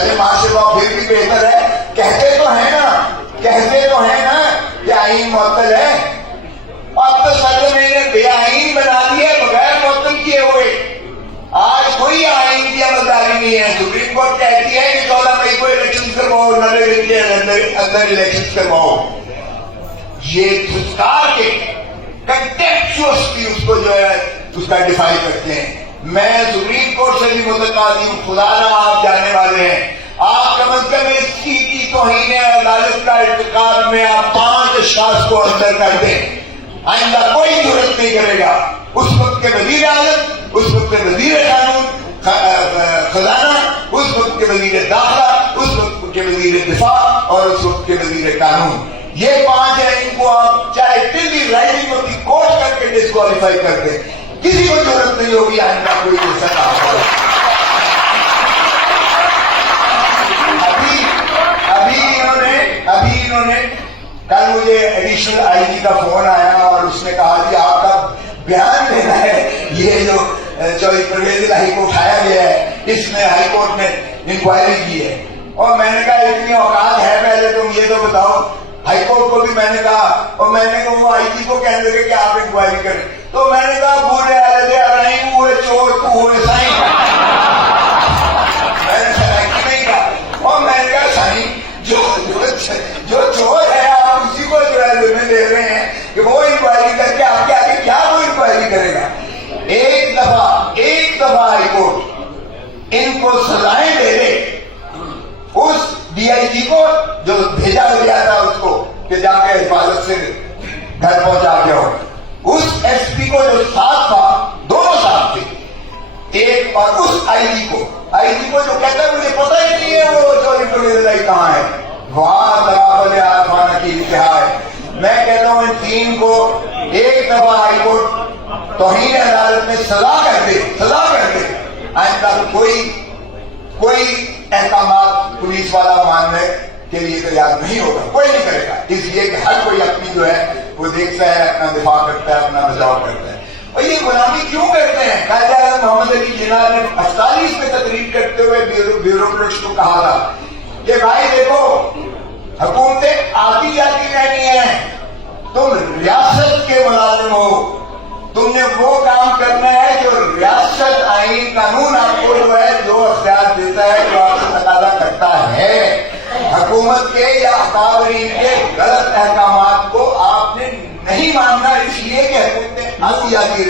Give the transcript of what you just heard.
چلے ماشاءاللہ پھر بھی بہتر ہے. کہتے تو ہیں نا کہ آئین معطل ہے. اب تو صدر میں نے بے آئین بنا دیا بغیر معطل کیے ہوئے. آج کوئی آئین کی عملداری نہیں ہے. سپریم کورٹ کہتی ہے کہ 14 مئی کو الیکشن کرواؤ, نوے دن کے اندر الیکشن کرواؤ. یہ دھتکار کے کنٹیکچوسلی اس کو جو ہے اس کا ڈیفائی کرتے ہیں. میں سپریم کورٹ سے بھی متقاضی ہوں, خدا نہ آپ جانے والے ہیں, آپ کم از کم اس کی توہین عدالت کا ارتکاب میں آپ 5 اشخاص کو اندر کر دیں. آئندہ کوئی ضرورت نہیں کرے گا. اس وقت کے وزیر اعظم, اس وقت کے وزیر قانون خزانہ, اس وقت کے وزیر داخلہ, اس وقت کے وزیر دفاع اور اس وقت کے وزیر قانون, یہ 5 ہیں. ان کو آپ چاہے دلی رائٹنگ کی کوٹ کر کے ڈسکوالیفائی کر دیں, کسی کو ضرورت نہیں ہوگی آئندہ کوئی ایسا کام کرے. ابھی انہوں نے کل مجھے ایڈیشنل آئی جی کا فون آیا اور اس نے کہا کہ آپ کا بیان دینا ہے. یہ جو پرویز الہی کو اٹھایا گیا ہے, اس میں ہائی کورٹ نے انکوائری کی ہے. اور میں نے کہا اتنی اوقات ہے, پہلے تم یہ تو بتاؤ. ہائی کورٹ کو بھی میں نے کہا, اور میں نے کہا وہ آئی جی کو کہنے لگے کہ آپ انکوائری کریں. تو میں نے کہا بولے ہوئے چور تو ہوئے سائیں. میں نے سرائکی نہیں کہا. اور میں نے کہا سائیں جو چور ہے آپ اسی کو جو ہے ذمہ دے رہے ہیں کہ وہ انکوائری کر کے آپ کے آگے کیا وہ انکوائری کرے گا. ایک دفعہ ہائی کورٹ ان کو سزائیں دے دے. اس ڈی آئی جی کو جو بھیجا گیا تھا اس کو کہ جا کے حفاظت سے گھر پہنچا کے ہو, اس ایس پی کو جو ساتھ تھا, دونوں ساتھ تھے ایک, اور اس آئی جی کو جو کہتا ہے مجھے پتہ ہی نہیں ہے وہ چوری پرویز کہاں ہے. وہاں تغافل عارفانہ کی انتہا ہے. میں کہتا ہوں ان 3 کو ایک دفعہ ہائی کورٹ توہین عدالت میں سزا کر دے. آئندہ کوئی احکامات پولیس والا ماننے کے لیے تیار نہیں ہوگا, کوئی نہیں کرے گا. اس لیے کہ ہر کوئی اپنی جو ہے وہ دیکھتا ہے, اپنا دفاع کرتا ہے, اپنا بچاؤ کرتا ہے. اور یہ غلامی کیوں کرتے ہیں؟ قائد اعظم محمد علی جناح نے 48 میں تقریر کرتے ہوئے بیوروکریٹس کو کہا تھا کہ بھائی دیکھو حکومتیں آتی جاتی رہنی ہیں, تم ریاست کے ملازم ہو, تم نے وہ کام کرنا ہے جو ریاست آئین قانون آپ کو جو ہے جو اختیار دیتا ہے, جو آپ سے تقاضا کرتا ہے. حکومت کے یا اکابرین کے غلط احکامات کو آپ نے نہیں ماننا, اس لیے کہ حکومتیں آتی جاتی